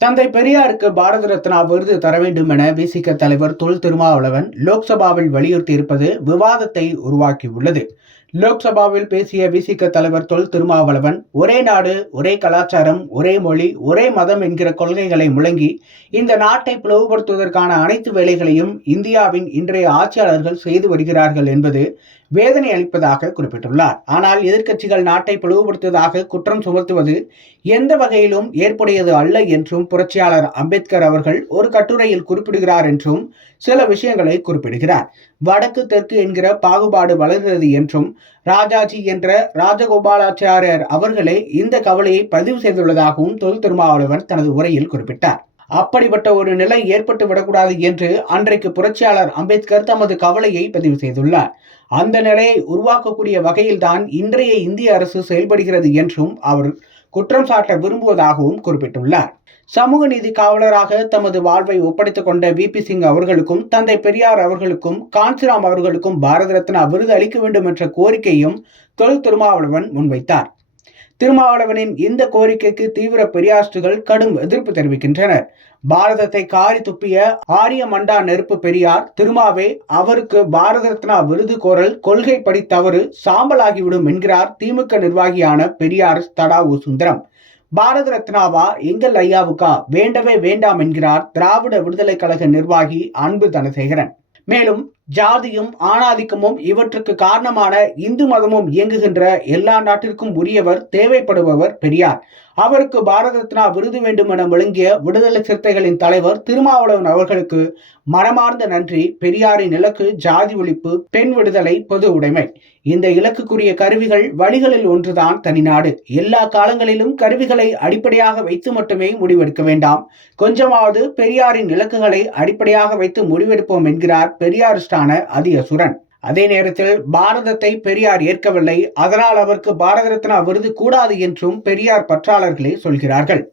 தந்தை பெரியாருக்கு பாரத ரத்னா விருது தர வேண்டும் என விசிக தலைவர் தொல் திருமாவளவன் லோக்சபாவில் வலியுறுத்தியிருப்பது விவாதத்தை உருவாக்கியுள்ளது. லோக்சபாவில் பேசிய விசிக தலைவர் தொல் திருமாவளவன் ஒரே நாடு ஒரே கலாச்சாரம் ஒரே மொழி ஒரே மதம் என்கிற கொள்கைகளை முழங்கி இந்த நாட்டை பிளவுபடுத்துவதற்கான அனைத்து வேலைகளையும் இந்தியாவின் இன்றைய ஆட்சியாளர்கள் செய்து வருகிறார்கள் என்பது வேதனை அளிப்பதாக குறிப்பிட்டுள்ளார். ஆனால் எதிர்க்கட்சிகள் நாட்டை பிளவுபடுத்துவதாக குற்றம் சுமத்துவது எந்த வகையிலும் ஏற்புடையது அல்ல என்றும் புரட்சியாளர் அம்பேத்கர் அவர்கள் ஒரு கட்டுரையில் குறிப்பிடுகிறார் என்றும் சில விஷயங்களை குறிப்பிடுகிறார். வடக்கு தெற்கு என்கிற பாகுபாடு வளர்கிறது என்றும் ராஜாஜி என்ற ராஜகோபாலாச்சாரியர் அவர்களே இந்த கவலையை பதிவு செய்துள்ளதாகவும் தொல் திருமாவளவன் தனது உரையில் குறிப்பிட்டார். அப்படிப்பட்ட ஒரு நிலை ஏற்பட்டு விடக்கூடாது என்று அன்றைக்கு புரட்சியாளர் அம்பேத்கர் தமது கவலையை பதிவு செய்துள்ளார். அந்த நிலையை உருவாக்கக்கூடிய வகையில்தான் இன்றைய இந்திய அரசு செயல்படுகிறது என்றும் அவர் குற்றம் சாட்ட விரும்புவதாகவும் குறிப்பிட்டுள்ளார். சமூக நீதி காவலராக தமது வாழ்வை ஒப்படைத்துக் கொண்ட வி. பி. சிங் அவர்களுக்கும் தந்தை பெரியார் அவர்களுக்கும் காஞ்சிராம் அவர்களுக்கும் பாரத ரத்னா விருது அளிக்க வேண்டும் என்ற கோரிக்கையும் தொழில் திருமாவளவன் முன்வைத்தார். திருமாவளவனின் இந்த கோரிக்கைக்கு தீவிர பெரியாஸ்டுகள் கடும் எதிர்ப்பு தெரிவிக்கின்றனர் பாரதத்தை காரி துப்பிய ஆரிய மண்டா நெருப்பு பெரியார் திருமாவே அவருக்கு பாரத ரத்னா விருது கோரல் கொள்கைப்படி தவறு சாம்பலாகிவிடும் என்கிறார் திமுக நிர்வாகியான பெரியார் தடாவு சுந்தரம் பாரத ரத்னாவா எங்கள் ஐயாவுக்கா? வேண்டவே வேண்டாம் என்கிறார் திராவிட விடுதலை கழக நிர்வாகி அன்பு தனசேகரன். மேலும் ஜாதியும் ஆணாதிக்கமும் இவற்றுக்கு காரணமான இந்து மதமும் இயங்குகின்ற எல்லா நாட்டிற்கும் உரியவர் தேவைப்படுபவர் பெரியார். அவருக்கு பாரத ரத்னா விருது வேண்டும் என விளங்கிய விடுதலை சிறுத்தைகளின் தலைவர் திருமாவளவன் அவர்களுக்கு மனமார்ந்த நன்றி. பெரியாரின் இலக்கு ஜாதி ஒழிப்பு பெண் விடுதலை பொது உடைமை. இந்த இலக்குக்குரிய கருவிகள் வழிகளில் ஒன்றுதான் தனிநாடு எல்லா காலங்களிலும் கருவிகளை அடிப்படையாக வைத்து மட்டுமே முடிவெடுக்க வேண்டாம். கொஞ்சமாவது பெரியாரின் இலக்குகளை அடிப்படையாக வைத்து முடிவெடுப்போம் என்கிறார் பெரியாரிஸ்டான ஆன அதியசுரன் அதே நேரத்தில் பாரதத்தை பெரியார் ஏற்கவில்லை. அதனால் அவருக்கு பாரத ரத்னா விருது கூடாது என்றும் பெரியார் பற்றாளர்களே சொல்கிறார்கள்.